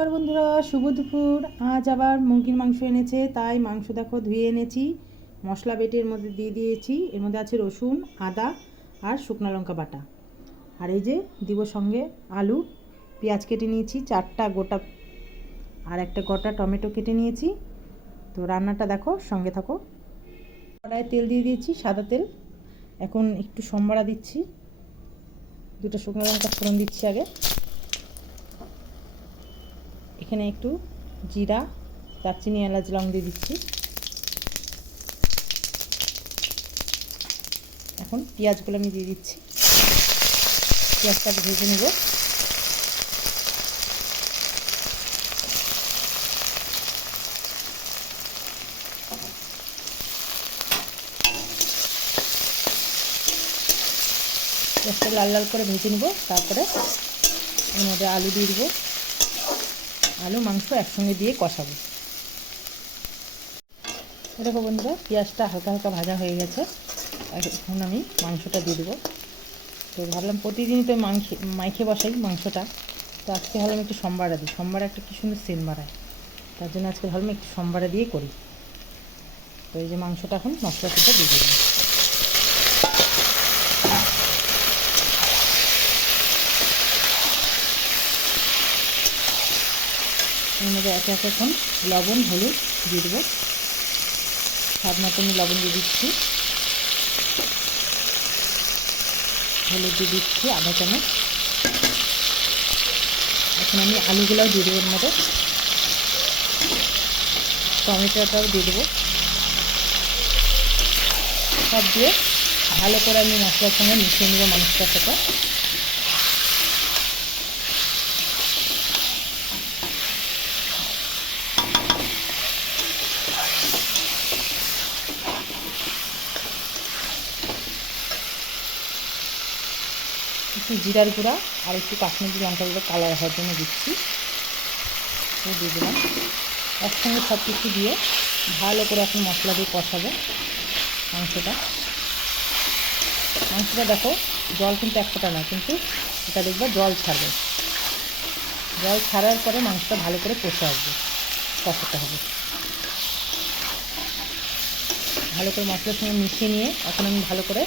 নমস্কার বন্ধুরা, শুভ দুপুর। আজ আবার মুরগির মাংস এনেছে, তাই মাংস দেখো ধুয়ে এনেছি, মশলা বেটে এর মধ্যে দিয়ে দিয়েছি। এর মধ্যে আছে রসুন, আদা আর শুকনো লঙ্কা বাটা। আর এই যে দিব সঙ্গে আলু, পেঁয়াজ কেটে নিয়েছি 4টা গোটা, আর একটা গোটা টমেটো কেটে নিয়েছি। তো রান্নাটা দেখো, সঙ্গে থাকো। কড়াইয়ে তেল দিয়ে দিয়েছি, সাদা তেল। এখন একটু সম্বারা দিচ্ছি, 2টা শুকনো লঙ্কা ফোড়ন দিচ্ছি আগে। এখানে একটু জিরা, দারচিনি, এলাচ, লং দিয়ে দিচ্ছি। এখন পেঁয়াজগুলো আমি দিয়ে দিচ্ছি, পেঁয়াজটাকে ভেজে নেব। পেঁয়াজটা লাল লাল করে ভেজে নেব, তারপরে এর মধ্যে আলু দিয়ে দেবো। আলু মাংস একসঙ্গে দিয়ে কষাবো। দেখো বন্ধুরা, পেঁয়াজটা হালকা হালকা ভাজা হয়ে গেছে। এখন আমি মাংসটা দিয়ে দেবো। তো ভাবলাম প্রতিদিনই তো মাইখে বসাই মাংসটা, তো আজকে ভাবলাম একটু সম্বারা দিই। সম্বারা একটা কী সুন্দর সেন্ট বাড়ায়, তার জন্য আজকে ভাবলাম একটু সম্বারা দিয়ে করি। তো এই যে মাংসটা এখন মশলাটা দিয়ে দিলাম। এর মধ্যে একে একে এখন লবণ, হলুদ দিয়ে দেবো। স্বাদ মতো আমি লবণ দিয়ে দিচ্ছি, হলুদ দিয়ে দিচ্ছি আধা চামচ। এখন আমি আলুগুলোও দিয়ে দেবো, এর মধ্যে টমেটোটাও দিয়ে দেবো। সব দিয়ে ভালো করে আমি মশলার সঙ্গে মিশিয়ে নেবো মাংসটার সাথে। একটু জিরার গুঁড়া আর একটু কাশ্মীরি লঙ্কা গুঁড়ো কালার হওয়ার জন্য দিচ্ছি, দিয়ে দিলাম। একসঙ্গে সব কিছু দিয়ে ভালো করে এখন মশলা দিয়ে কষাবো মাংসটা। মাংসটা দেখো, জল কিন্তু এক ফোঁটা না, কিন্তু এটা দেখবে জল ছাড়বে। জল ছাড়ার পরে মাংসটা ভালো করে কষে আসবে, কষাতে হবে। ভালো করে মশলার সঙ্গে মিশিয়ে নিয়ে এখন আমি ভালো করে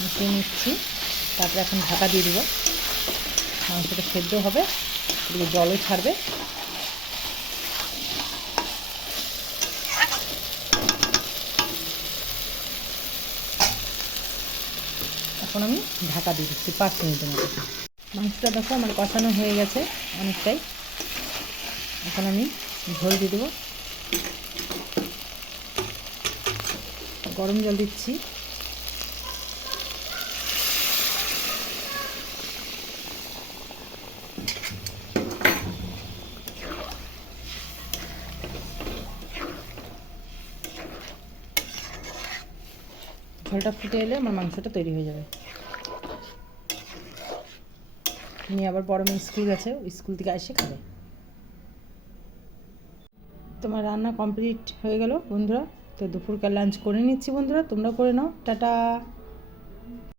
মিশিয়ে নিচ্ছি। তারপরে এখন ঢাকা দিয়ে দেবো। মাংসটা সেদ্ধ হবে, এদিকে জলও ছাড়বে। এখন আমি ঢাকা দিয়ে দিচ্ছি 5 মিনিটের মতো। মাংসটা দেখো আমার কষানো হয়ে গেছে অনেকটাই। এখন আমি ঝোল দিয়ে দেবো। গরম জল দিচ্ছি। ঝোলটা ফুটে এলে আমার মাংসটা তৈরি হয়ে যাবে। নিয়ে আবার বড় মেয়ে স্কুল গেছে, ওই স্কুল থেকে এসে খাবে। তোমার রান্না কমপ্লিট হয়ে গেল বন্ধুরা। তো দুপুরকার লাঞ্চ করে নিচ্ছি বন্ধুরা, তোমরা করে নাও। টাটা।